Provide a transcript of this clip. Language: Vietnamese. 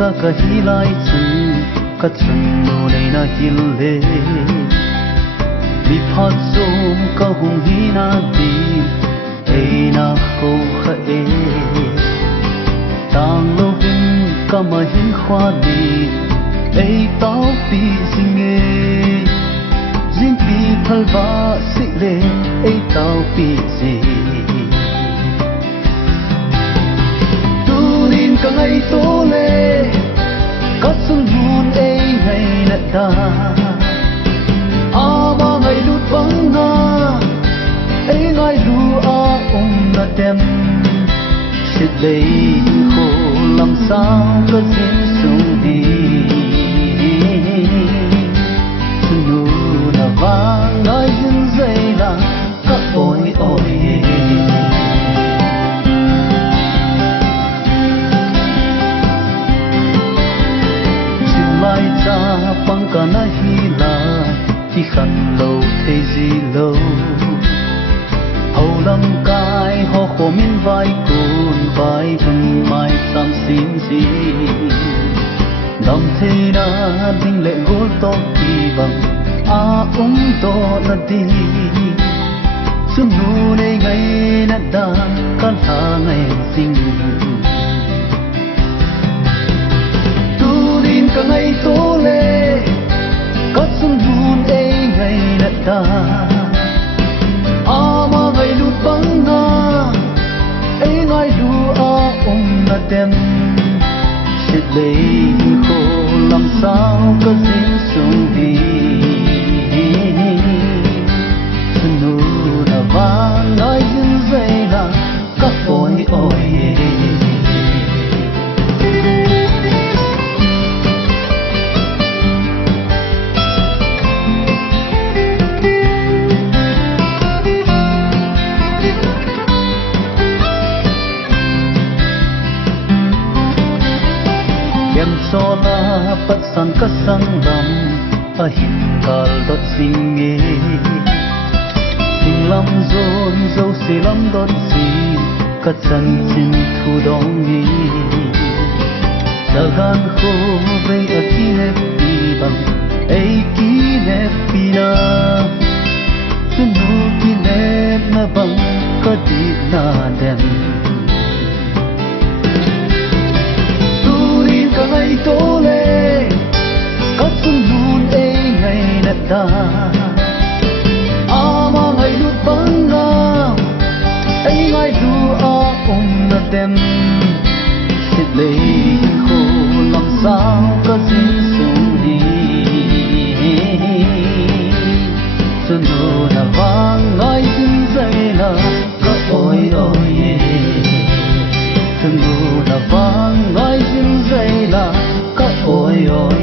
sa ka hilai chu ka chun no nei na hille mi phat som ka hung hi na di ei na ko kha e tang lo bin ka ma hin khwa di ei tao pi sing e jin pi thal ba si le ei tao pi si ka ngay to le ka sun hun ei ngay na da ama ngay lut bang na ei ngay lu a na dem sit lei ko lam sao ka sin sung di sunu na va ngay hin zai la ka oi oi lai cha pang ka na hi la ki khan lo thei zi lo hầu lam kai ho kho min vai kun vai thun mai tam sin si dam thei na ding le gol to ki bang a to na di sun nu nei ngai na da kan ha ngai sing ka ngay to le ka sun hun ei ngay na da ama ngay lut bang na ei ngay lu a na dem sit lei ko lam sao ka sin sung di sunu na va ngay hin zai la ka oi oi so la pat san ka sang lam a hin kal dot sing e sing lam zon zo se lam dot si ka chan chin thu dong ni sagan kho ve a ki ne pi bang ei ki ne pi na sunu ki ne na bang ka di na dem ka ngay to le ka sun hun ei ngay na da ama ngay lut bang na ei ngay lu a na dem sit lei ko lam sao ka sin sung di sunu na vang ngay sin zai la ka oi oi sunu na vang ngay sin zai la ka oi oi